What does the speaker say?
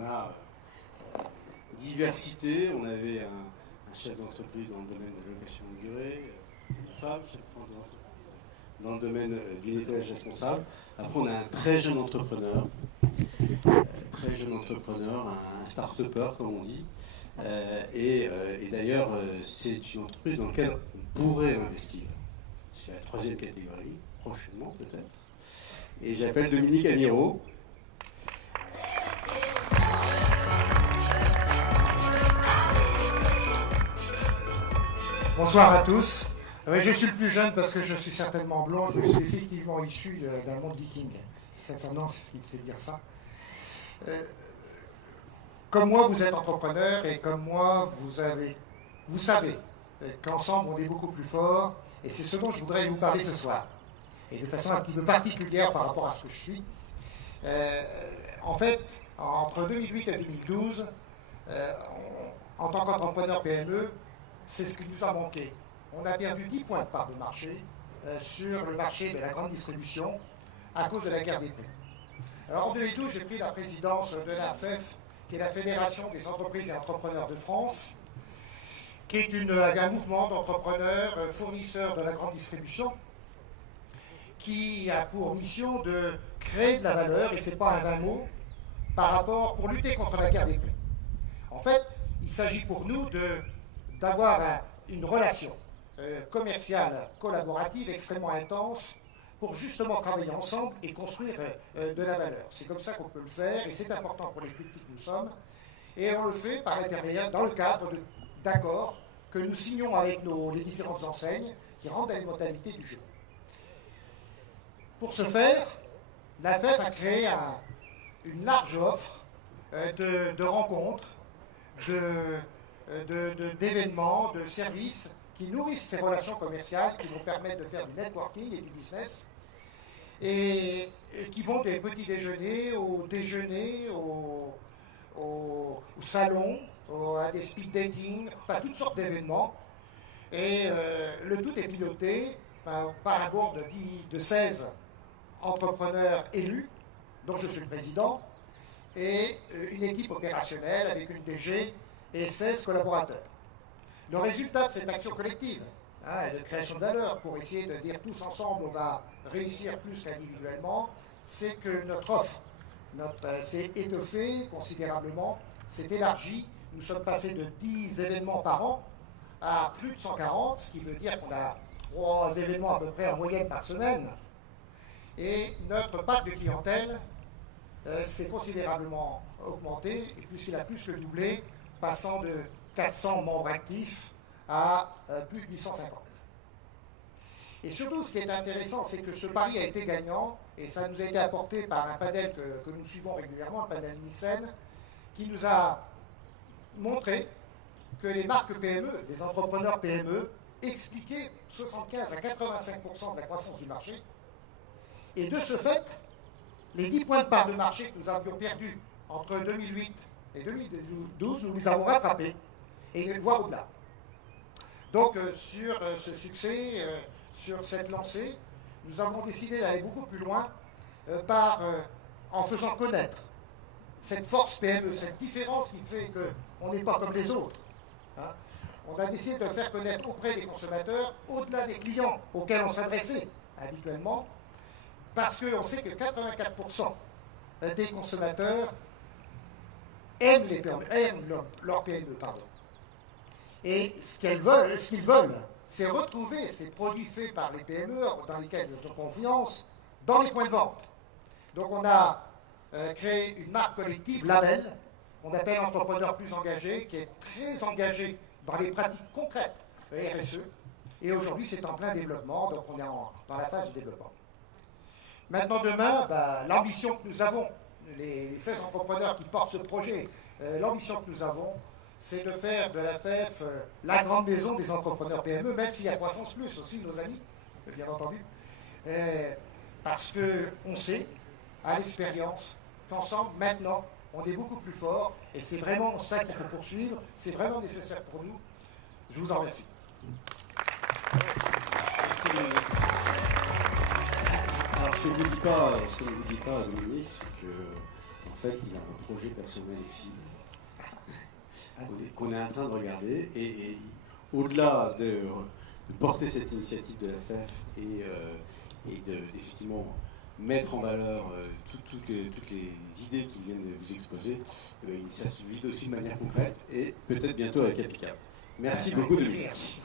on a diversité. On avait un chef d'entreprise dans le domaine de location de durée, une femme chef d'entreprise dans le domaine du nettoyage responsable. Après, on a un très jeune entrepreneur, un start-upper comme on dit. Et d'ailleurs, c'est une entreprise dans laquelle on pourrait investir. C'est la troisième catégorie, prochainement peut-être. Et j'appelle Dominique Amirault. Bonsoir à tous. Je suis le plus jeune parce que je suis certainement blond. Je suis effectivement issu d'un monde viking. Sincèrement, c'est ce qui me fait dire ça. Comme moi, vous êtes entrepreneur et comme moi, vous savez qu'ensemble, on est beaucoup plus fort. Et c'est ce dont je voudrais vous parler ce soir. Et de façon un petit peu particulière par rapport à ce que je suis. En fait, entre 2008 et 2012, en tant qu'entrepreneur PME, c'est ce qui nous a manqué. On a perdu 10 points de part de marché sur le marché de la grande distribution à cause de la guerre des prix. Alors en 2012, j'ai pris la présidence de la FEF, qui est la Fédération des entreprises et entrepreneurs de France, qui est un mouvement d'entrepreneurs fournisseurs de la grande distribution, qui a pour mission de créer de la valeur, et ce n'est pas un vain mot, pour lutter contre la guerre des prix. En fait, il s'agit pour nous d'avoir une relation commerciale collaborative extrêmement intense pour justement travailler ensemble et construire de la valeur. C'est comme ça qu'on peut le faire et c'est important pour les plus petits que nous sommes. Et on le fait par l'intermédiaire, dans le cadre d'accords que nous signons avec les différentes enseignes qui rendent les modalités du jeu. Pour ce faire, la FEF a créé une large offre de rencontres, d'événements, de services qui nourrissent ces relations commerciales, qui vont permettre de faire du networking et du business, et qui vont des petits déjeuners au déjeuner, au salon, à des speed dating, enfin toutes sortes d'événements. Et le tout est piloté par un board de 16 entrepreneurs élus, dont je suis le président, et une équipe opérationnelle avec une DG et 16 collaborateurs. Le résultat de cette action collective, de création de valeur, pour essayer de dire tous ensemble on va réussir plus qu'individuellement, c'est que notre offre s'est étoffée considérablement, s'est élargie. Nous sommes passés de 10 événements par an à plus de 140, ce qui veut dire qu'on a 3 événements à peu près en moyenne par semaine. Et notre parc de clientèle s'est considérablement augmenté, et puisqu'il a plus que doublé, passant de 400 membres actifs à plus de 850. Et surtout, ce qui est intéressant, c'est que ce pari a été gagnant, et ça nous a été apporté par un panel que nous suivons régulièrement, le panel Nielsen, qui nous a montré que les marques PME, les entrepreneurs PME, expliquaient 75 à 85% de la croissance du marché. Et de ce fait, les 10 points de part de marché que nous avions perdus entre 2008 et 2012, nous les avons rattrapés, et voire au-delà. Donc, sur ce succès, sur cette lancée, nous avons décidé d'aller beaucoup plus loin en faisant connaître cette force PME, cette différence qui fait qu'on n'est pas comme les autres. On a décidé de faire connaître auprès des consommateurs, au-delà des clients auxquels on s'adressait habituellement, parce qu'on sait que 84% des consommateurs aiment leur PME. Et ce qu'ils veulent, c'est retrouver ces produits faits par les PME, dans lesquels ils ont confiance, dans les points de vente. Donc on a créé une marque collective, Label, qu'on appelle Entrepreneur plus engagé, qui est très engagé dans les pratiques concrètes RSE. Et aujourd'hui, c'est en plein développement, donc on est dans la phase de développement. Maintenant, demain, l'ambition que nous avons, les 16 entrepreneurs qui portent ce projet, l'ambition que nous avons, c'est de faire de la FEF la grande maison des entrepreneurs PME, même s'il y a Croissance Plus aussi, nos amis, bien entendu. Parce qu'on sait, à l'expérience, qu'ensemble, maintenant, on est beaucoup plus fort, et c'est vraiment ça qu'il faut poursuivre, c'est vraiment nécessaire pour nous. Je vous en remercie. Alors, ce que je ne vous dis pas, Dominique, c'est que, en fait, il a un projet personnel aussi qu'on est en train de regarder. Et au-delà de porter cette initiative de la FEF et d'effectivement mettre en valeur toutes les idées qui viennent de vous exposer, ça se vit aussi de manière concrète et peut-être bientôt avec Apicap. Merci beaucoup, Dominique.